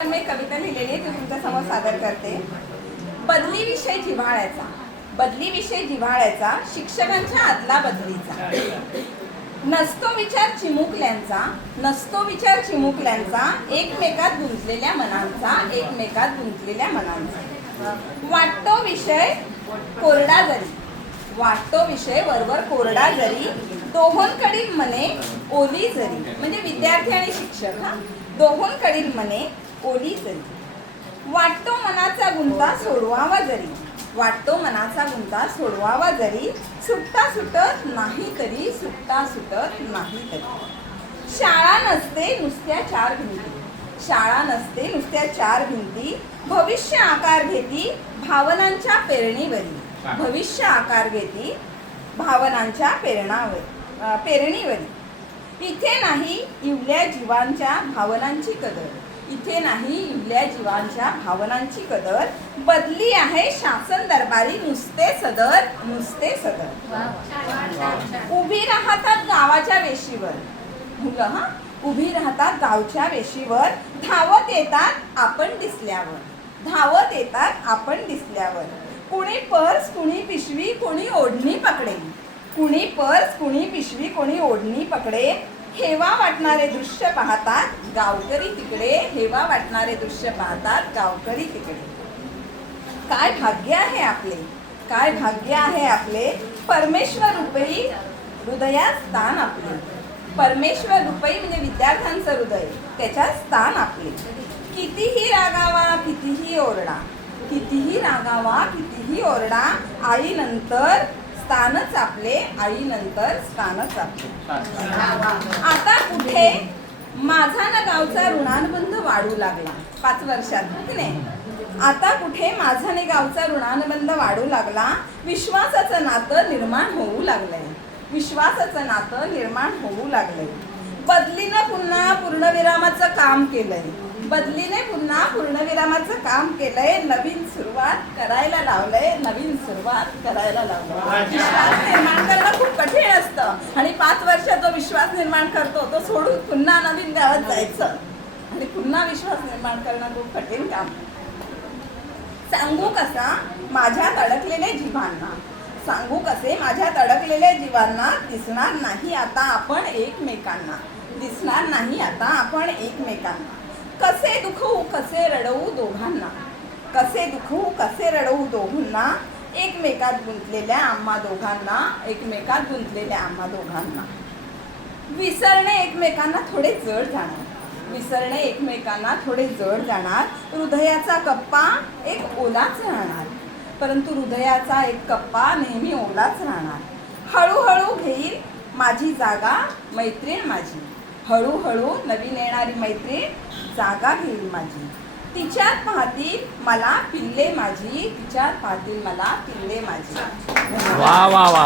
मी कविता लिहिलेली ती तुमच्या समोर सादर करते. बदली विषय जिव्हाळ्याचा, बदली विषय जिव्हाळ्याचा, शिक्षकांच्या आदला बदलीचा. नसतो विचार चिमुकल्यांचा, नसतो विचार चिमुकल्यांचा, एकमेकात गुंतलेल्या मनांचा, एकमेकात गुंतलेल्या मनांचा. वाटतो विषय कोरडा जरी, वाटतो विषय वरवर कोरडा जरी, दोहोंकडील मने ओली जरी. म्हणजे विद्यार्थी आणि शिक्षक, दोहोंकडील मने ओली जरी. वाटतो मनाचा गुंता सोडवावा जरी, वाटतो मनाचा गुंता सोडवावा जरी, सुटता सुटत नाही तरी, सुटता सुटत नाही तरी. शाळा नसते नुसत्या चार भिंती, शाळा नसते नुसत्या चार भिंती, भविष्य आकार घेती भावनांच्या पेरणीवरी, भविष्य आकार घेती भावनांच्या पेरणीवरी. इथे नाही इवल्या जीवांच्या भावनांची कदर, इथे नाही इवल्या जीवांच्या भावनांची कदर, बदली आहे शासन दरबारी नुसते सदर, नुसते सदर. उभी राहतात गावाच्या वेशीवर मुलं, उभी राहतात गावच्या वेशीवर, धावत येतात आपण दिसल्यावर, धावत येतात आपण दिसल्यावर. कुणी पर्स कुणी पिशवी कोणी ओढणी पकडे, कुणी पर्स कुणी पिशवी कोणी ओढणी पकडे. हेवा वाटणारे दृश्य पाहतात गावकरी तिकडे, हेवा वाटणारे दृश्य पाहतात गावकरी तिकडे. काय भाग्य आहे आपले, काय भाग्य आहे आपले, परमेश्वर रूपी हृदयात स्थान आपले. परमेश्वर रूपी म्हणजे विद्यार्थ्यांचं हृदय, त्याच्यात स्थान आपले. कितीही रागावा कितीही ओरडा, कितीही रागावा कितीही ओरडा, आईनंतर स्थानच आपले, आईनंतर स्थानच आपले. आता कुठे माझा ना गावचा ऋणानुबंध वाढू लागला 5 वर्षात, की नाही. आता कुठे माझा ने गावचा ऋणानुबंध वाढू लागला, विश्वासाचं नातं निर्माण होऊ लागलंय, विश्वासाचं नातं निर्माण होऊ लागलंय. बदलीनं पुन्हा पूर्णविरामाचं काम केलंय, बदलीने पुन्हा पूर्णविरामाचं काम केलंय, नवीन सुरुवात करायला लावलंय, नवीन सुरुवात करायला लावलंय. विश्वास निर्माण करणं खूप कठीण असतं आणि 5 वर्षात जो विश्वास निर्माण करतो तो सोडून पुन्हा नवीन गावात जायचं आणि पुन्हा विश्वास निर्माण करणं खूप कठीण काम. सांगू कसा माझ्यात अडकलेल्या जीवांना, सांगू कसे माझ्यात अडकलेल्या जीवांना, दिसणार नाही आता आपण एकमेकांना, दिसणार नाही आता आपण एकमेकांना. कसे दुखवू कसे रडवू दोघांना, कसे दुखवू कसे रडवू दोघांना, एकमेकात गुंतलेल्या आम्हा दोघांना, एकमेकात गुंतलेल्या आम्हा दोघांना. विसरणे एकमेकांना थोडे जड जाणार, विसरणे एकमेकांना थोडे जड जाणार. हृदयाचा कप्पा एक ओलाच राहणार, परंतु हृदयाचा एक कप्पा नेहमी ओलाच राहणार. हळूहळू घेईल माझी जागा मैत्रीण माझी, हळूहळू नवीन येणारी मैत्रीण जागा घेईल माझी. तिच्यात पाहतील मला पिल्ले माझी, तिच्यात पाहतील मला पिल्ले माझी. वा वा वा.